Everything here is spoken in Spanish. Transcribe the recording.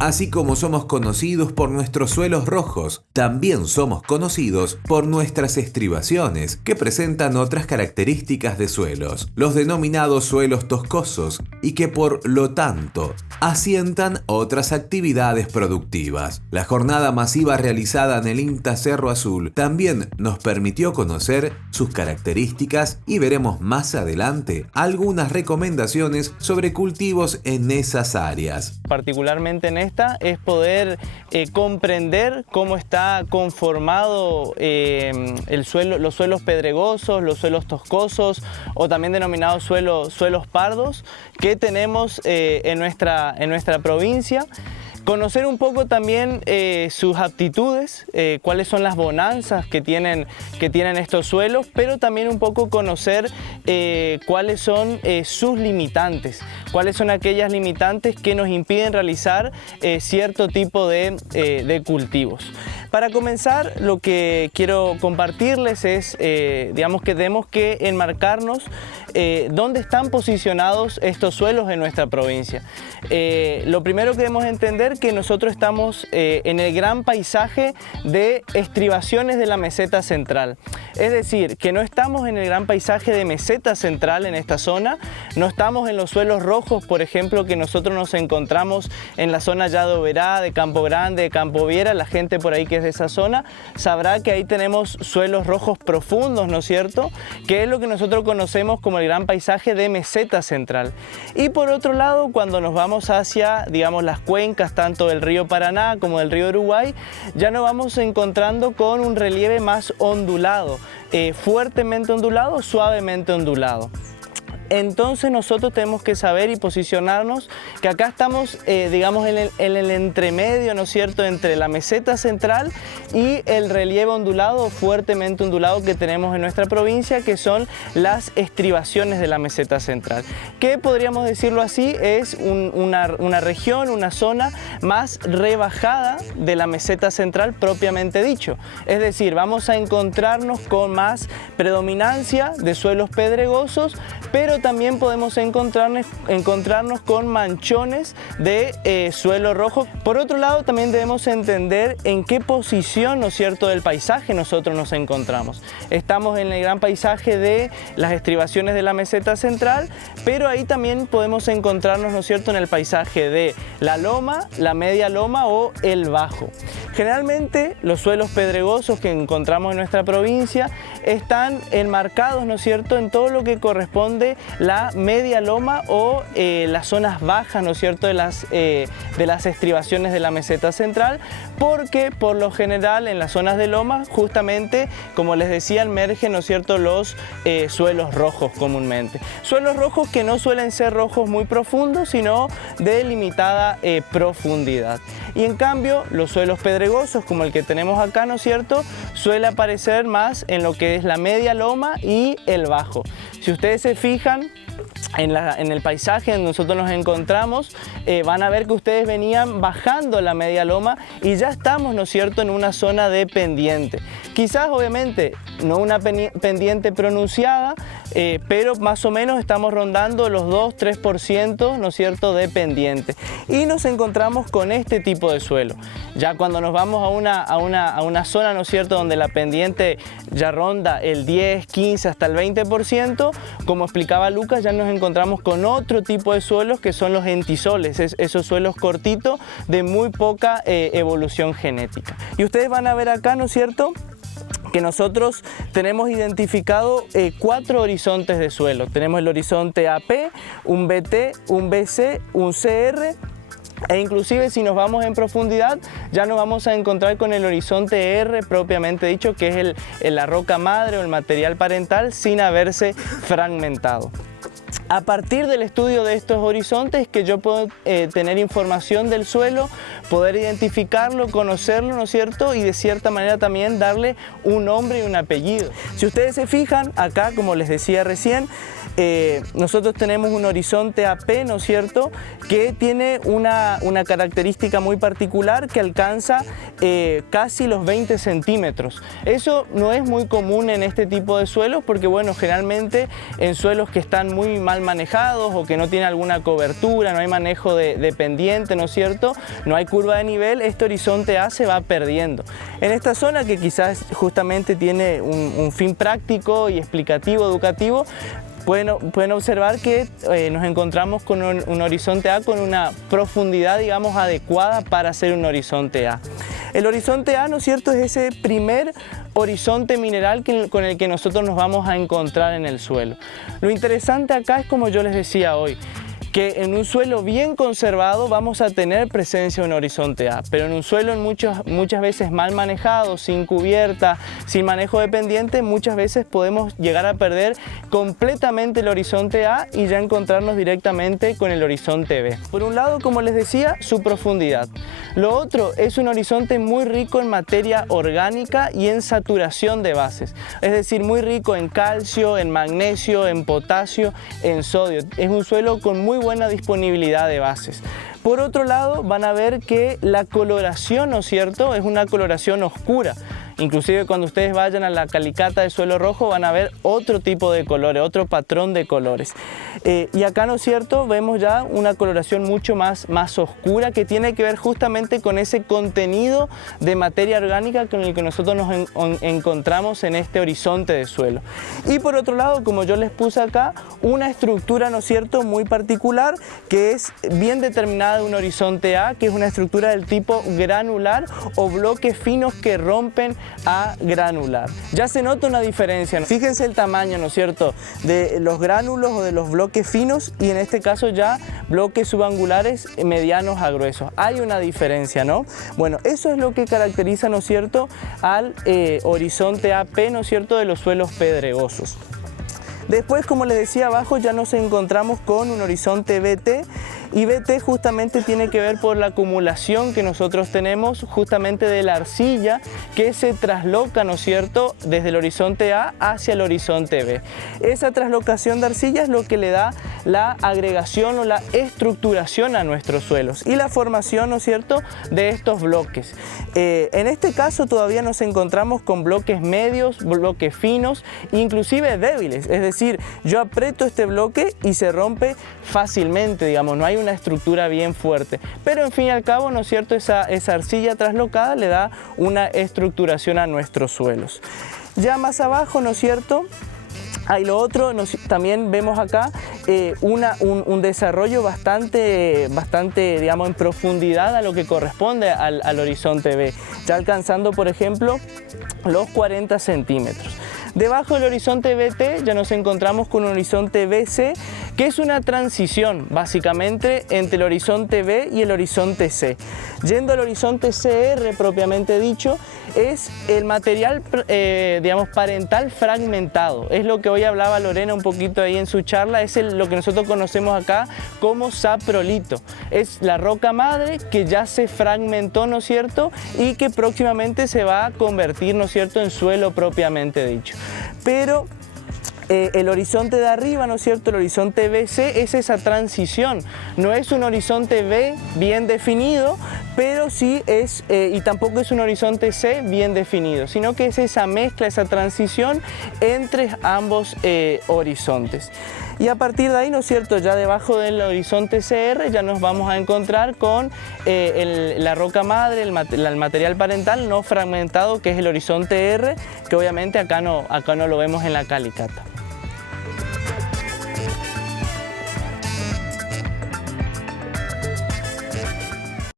Así como somos conocidos por nuestros suelos rojos, también somos conocidos por nuestras estribaciones, que presentan otras características de suelos, los denominados suelos toscosos, y que por lo tanto asientan otras actividades productivas. La jornada masiva realizada en el INTA Cerro Azul también nos permitió conocer sus características y veremos más adelante algunas recomendaciones sobre cultivos en esas áreas. Particularmente en esta es poder comprender cómo está conformado el suelo, los suelos pedregosos, los suelos toscosos o también denominados suelos pardos que tenemos en nuestra provincia. Conocer un poco también sus aptitudes, cuáles son las bonanzas que tienen estos suelos, pero también un poco conocer cuáles son sus limitantes, cuáles son aquellas limitantes que nos impiden realizar cierto tipo de cultivos. Para comenzar, lo que quiero compartirles es, digamos que tenemos que enmarcarnos dónde están posicionados estos suelos en nuestra provincia. Lo primero que debemos entender que nosotros estamos en el gran paisaje de estribaciones de la meseta central. Es decir, que no estamos en el gran paisaje de meseta central en esta zona, no estamos en los suelos rojos, por ejemplo, que nosotros nos encontramos en la zona ya de Oberá, de Campo Grande, de Campo Viera. La gente por ahí que es de esa zona sabrá que ahí tenemos suelos rojos profundos, ¿no es cierto? Que es lo que nosotros conocemos como el gran paisaje de meseta central. Y por otro lado, cuando nos vamos hacia, digamos, las cuencas tanto del río Paraná como del río Uruguay, ya nos vamos encontrando con un relieve más ondulado, fuertemente ondulado, suavemente ondulado. Entonces nosotros tenemos que saber y posicionarnos que acá estamos, digamos, en el entremedio, ¿no es cierto?, entre la meseta central y el relieve ondulado, fuertemente ondulado que tenemos en nuestra provincia, que son las estribaciones de la meseta central. Que podríamos decirlo así, es una región, una zona más rebajada de la meseta central propiamente dicho. Es decir, vamos a encontrarnos con más predominancia de suelos pedregosos, pero también podemos encontrarnos con manchones de suelo rojo. Por otro lado, también debemos entender en qué posición, ¿no es cierto?, del paisaje nosotros nos encontramos. Estamos en el gran paisaje de las estribaciones de la meseta central, pero ahí también podemos encontrarnos, ¿no es cierto?, en el paisaje de la loma, la media loma o el bajo. Generalmente los suelos pedregosos que encontramos en nuestra provincia están enmarcados, ¿no es cierto?, en todo lo que corresponde la media loma o las zonas bajas, ¿no es cierto?, de las estribaciones de la meseta central, porque por lo general en las zonas de loma justamente, como les decía, emergen, ¿no es cierto?, los suelos rojos comúnmente. Suelos rojos que no suelen ser rojos muy profundos, sino de limitada profundidad. Y en cambio los suelos pedregosos como el que tenemos acá, ¿no es cierto?, suele aparecer más en lo que es la media loma y el bajo. Si ustedes se fijan en el paisaje donde nosotros nos encontramos, van a ver que ustedes venían bajando la media loma y ya estamos, ¿no es cierto?, en una zona de pendiente. Quizás, obviamente, no una pendiente pronunciada, pero más o menos estamos rondando los 2-3%, ¿no es cierto?, de pendiente. Y nos encontramos con este tipo de suelo. Ya cuando nos vamos a una zona, ¿no es cierto?, donde la pendiente ya ronda el 10, 15, hasta el 20%, como explicaba Lucas, ya nos encontramos con otro tipo de suelos que son los entisoles, esos suelos cortitos de muy poca evolución genética. Y ustedes van a ver acá, ¿no es cierto?, que nosotros tenemos identificado 4 horizontes de suelo. Tenemos el horizonte AP, un BT, un BC, un CR, e inclusive si nos vamos en profundidad ya nos vamos a encontrar con el horizonte R propiamente dicho, que es la roca madre o el material parental sin haberse fragmentado. A partir del estudio de estos horizontes que yo puedo tener información del suelo, poder identificarlo, conocerlo, ¿no es cierto?, y de cierta manera también darle un nombre y un apellido. Si ustedes se fijan, acá, como les decía recién, nosotros tenemos un horizonte AP, ¿no es cierto?, que tiene una característica muy particular que alcanza casi los 20 centímetros. Eso no es muy común en este tipo de suelos porque, bueno, generalmente en suelos que están muy mal mal manejados o que no tienen alguna cobertura, no hay manejo de pendiente, ¿no es cierto? No hay curva de nivel, este horizonte A se va perdiendo. En esta zona que quizás justamente tiene un fin práctico y explicativo, educativo, pueden observar que nos encontramos con un horizonte A con una profundidad, digamos, adecuada para hacer un horizonte A. El horizonte A, ¿no es cierto?, es ese primer horizonte mineral con el que nosotros nos vamos a encontrar en el suelo. Lo interesante acá es, como yo les decía hoy, que en un suelo bien conservado vamos a tener presencia de un horizonte A, pero en un suelo muchas veces mal manejado, sin cubierta, sin manejo de pendiente, muchas veces podemos llegar a perder completamente el horizonte A y ya encontrarnos directamente con el horizonte B. Por un lado, como les decía, su profundidad. Lo otro es un horizonte muy rico en materia orgánica y en saturación de bases, es decir, muy rico en calcio, en magnesio, en potasio, en sodio. Es un suelo con muy buena disponibilidad de bases. Por otro lado, van a ver que la coloración, ¿no es cierto?, es una coloración oscura. Inclusive cuando ustedes vayan a la calicata de suelo rojo van a ver otro tipo de colores, otro patrón de colores. Y acá, ¿no es cierto?, vemos ya una coloración mucho más oscura que tiene que ver justamente con ese contenido de materia orgánica con el que nosotros nos encontramos en este horizonte de suelo. Y por otro lado, como yo les puse acá, una estructura, ¿no es cierto?, muy particular que es bien determinada de un horizonte A, que es una estructura del tipo granular o bloques finos que rompen a granular. Ya se nota una diferencia, ¿no? Fíjense el tamaño, ¿no es cierto?, de los gránulos o de los bloques finos y en este caso ya bloques subangulares medianos a gruesos. Hay una diferencia, ¿no? Bueno, eso es lo que caracteriza, ¿no es cierto?, al horizonte AP, ¿no es cierto?, de los suelos pedregosos. Después, como les decía abajo, ya nos encontramos con un horizonte BT y BT justamente tiene que ver por la acumulación que nosotros tenemos justamente de la arcilla que se trasloca, ¿no es cierto?, desde el horizonte A hacia el horizonte B. Esa traslocación de arcilla es lo que le da la agregación o la estructuración a nuestros suelos y la formación, ¿no es cierto?, de estos bloques. En este caso todavía nos encontramos con bloques medios, bloques finos, inclusive débiles, es decir, yo aprieto este bloque y se rompe fácilmente, digamos, no hay una estructura bien fuerte, pero en fin y al cabo, ¿no es cierto?, esa arcilla traslocada le da una estructuración a nuestros suelos. Ya más abajo, ¿no es cierto?, hay lo otro, también vemos acá un desarrollo bastante, digamos, en profundidad a lo que corresponde al horizonte B, ya alcanzando, por ejemplo, los 40 centímetros. Debajo del horizonte BT ya nos encontramos con un horizonte BC, que es una transición básicamente entre el horizonte B y el horizonte C. Yendo al horizonte CR propiamente dicho, es el material digamos, parental fragmentado. Es lo que hoy hablaba Lorena un poquito ahí en su charla, es lo que nosotros conocemos acá como saprolito. Es la roca madre que ya se fragmentó, ¿no es cierto?, y que próximamente se va a convertir, ¿no es cierto?, en suelo propiamente dicho. Pero el horizonte de arriba, ¿no es cierto?, el horizonte BC es esa transición, no es un horizonte B bien definido, pero sí es, y tampoco es un horizonte C bien definido, sino que es esa mezcla, esa transición entre ambos horizontes. Y a partir de ahí, ¿no es cierto?, ya debajo del horizonte CR ya nos vamos a encontrar con la roca madre, el material parental no fragmentado, que es el horizonte R, que obviamente acá no lo vemos en la calicata.